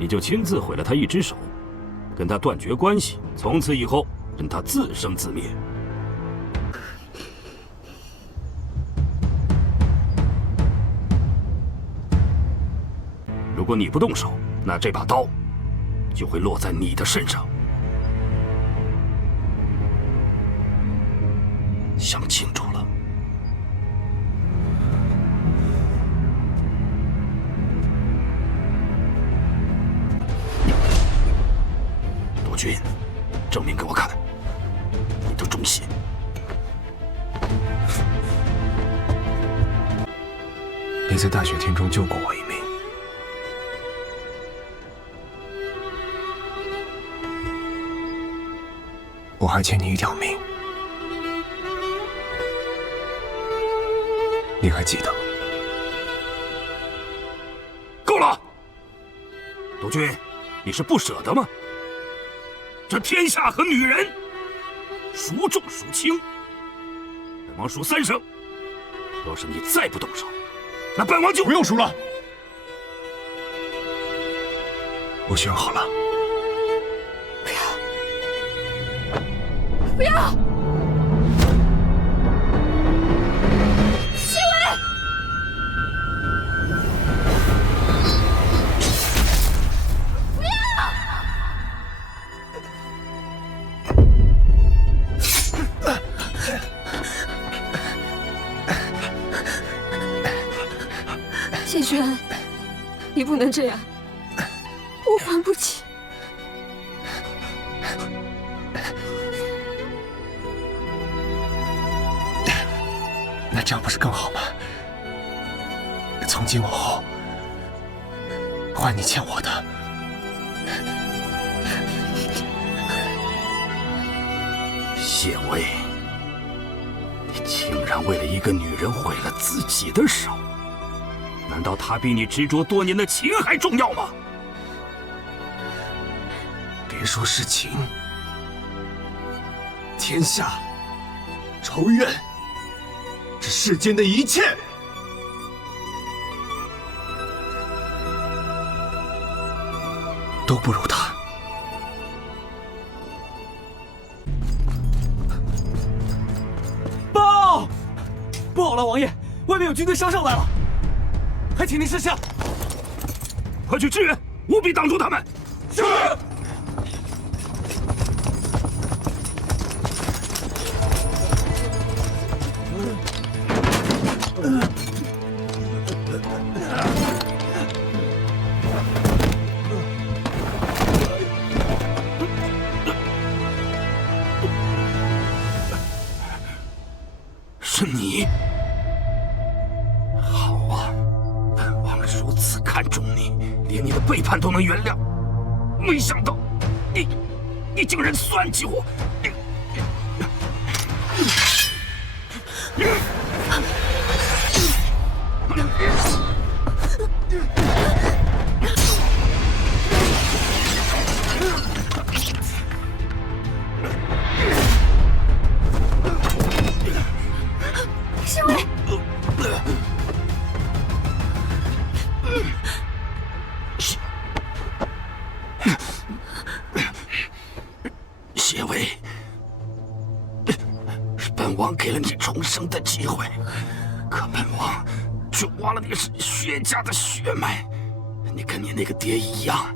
你就亲自毁了他一只手，跟他断绝关系，从此以后任他自生自灭。如果你不动手，那这把刀就会落在你的身上。想清楚了。证明给我看，你的忠心。你在大雪天中救过我一命，我还欠你一条命，你还记得？够了，罗军，你是不舍得吗？这天下和女人，孰重孰轻？本王数三声，若是你再不动手，那本王就不用数了，我选好了。不要！西谢轩，你不能这样，我还不起。那这样不是更好吗？从今往后，还你欠我的。谢薇，你竟然为了一个女人毁了自己的手，难道他比你执着多年的情还重要吗？别说是情，天下、仇怨，这世间的一切，都不如他。报！不好了，王爷，外面有军队杀上来了，还请您示下。快去支援，务必挡住他们！是。是你，如此看重你，连你的背叛都能原谅，没想到你，你竟然算计我！本王给了你重生的机会，可本王却挖了你是薛家的血脉。你跟你那个爹一样，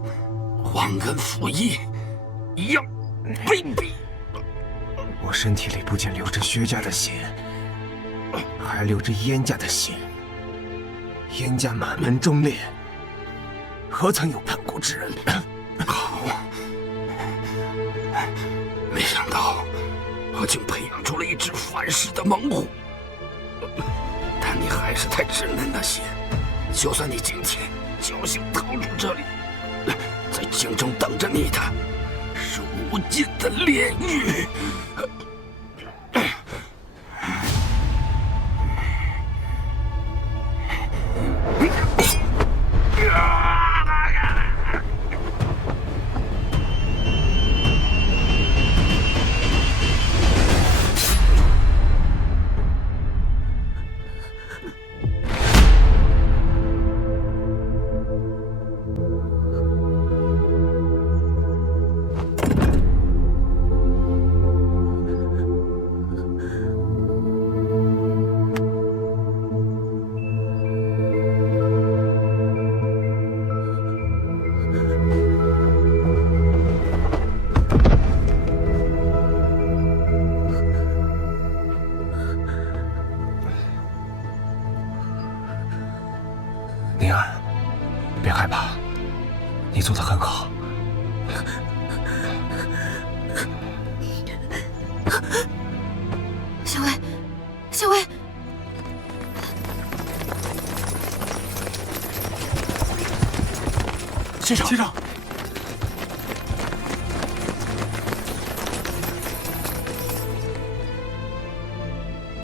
忘恩负义，一样卑鄙。我身体里不仅流着薛家的血，还流着燕家的血。燕家满门忠烈，何曾有叛国之人？好，没想到我竟培养出了一只反噬的猛虎。但你还是太稚嫩了些。就算你今天侥幸逃出这里，在京中等着你的是无尽的炼狱。做的很好。小薇，小薇，先生，先生，